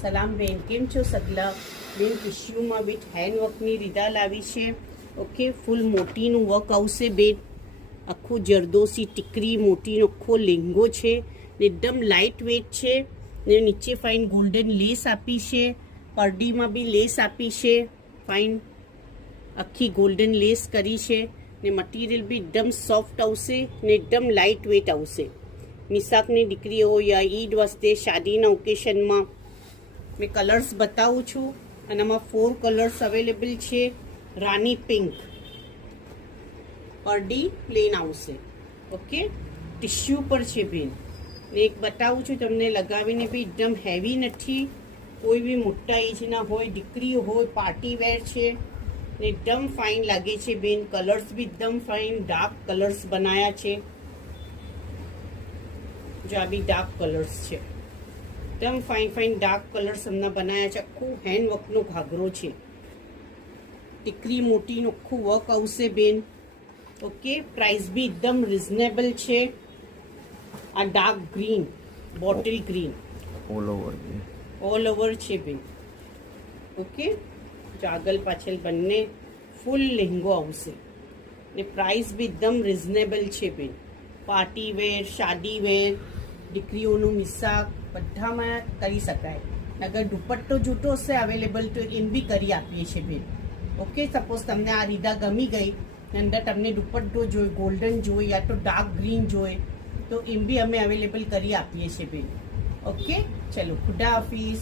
સલામ બેન, કેમ છો સગલા બેન? ટિશ્યુમાં વિથ હેન્ડવર્કની રીધા લાવી છે. ઓકે, ફૂલ મોટીનું વર્ક આવશે બેન. આખું જરદોસી ટીકરી મોટીનો આખો લેંગો છે ને એકદમ લાઇટ વેટ છે ને નીચે ફાઇન ગોલ્ડન લેસ આપી છે. પરડીમાં બી લેસ આપી છે. ફાઇન આખી ગોલ્ડન લેસ કરી છે ને મટીરિયલ બી એકદમ સોફ્ટ આવશે ને એકદમ લાઇટ વેટ આવશે. મિસાકની દીકરી હોય યા ઈદ વસ્તે શાદીના ઓકેશનમાં મેં કલર્સ બતાવું છું અને આમાં 4 કલર્સ અવેલેબલ છે. રાની પિંક પરડી પ્લેન આવશે. ઓકે, ટિશ્યુ પર છે બેન. ને એક બતાવું છું તમને લગાવીને બી એકદમ હેવી નથી. કોઈ બી મોટા એજના હોય, દીકરી હોય, પાર્ટી વેર છે ને એકદમ ફાઇન લાગે છે બેન. કલર્સ બી એકદમ ફાઇન ડાર્ક કલર્સ બનાયા છે. જો આ બી ડાર્ક કલર્સ છે, એકદમ ફાઇન ડાર્ક કલર્સ હમણાં બનાવ્યા છે. આખું હેન્ડવર્કનો ઘાઘરો છે. ટીકરી મોટીનું આખું વર્ક આવશે બેન. ઓકે, પ્રાઇસ બી એકદમ રિઝનેબલ છે. આ dark green, bottle green all over છે બેન. ઓકે, જો આગળ પાછળ બંને ફૂલ લેંગો આવશે ને પ્રાઇસ બી એકદમ રિઝનેબલ છે બેન. પાર્ટી વેર, શાદી વેર, દીકરીઓનું મિસાક બધામાં કરી શકાય. અગર દુપટ્ટો જૂતો હશે અવેલેબલ તો એમ બી કરી આપીએ છીએ બેન. ઓકે, સપોઝ તમને આ રીધા ગમી ગઈ અંદર તમને દુપટ્ટો જોઈએ, ગોલ્ડન જોઈએ યા તો ડાર્ક ગ્રીન જોઈએ તો એમ બી અમે અવેલેબલ કરી આપીએ છીએ બેન. ઓકે, ચલો ખુદા હાફિઝ.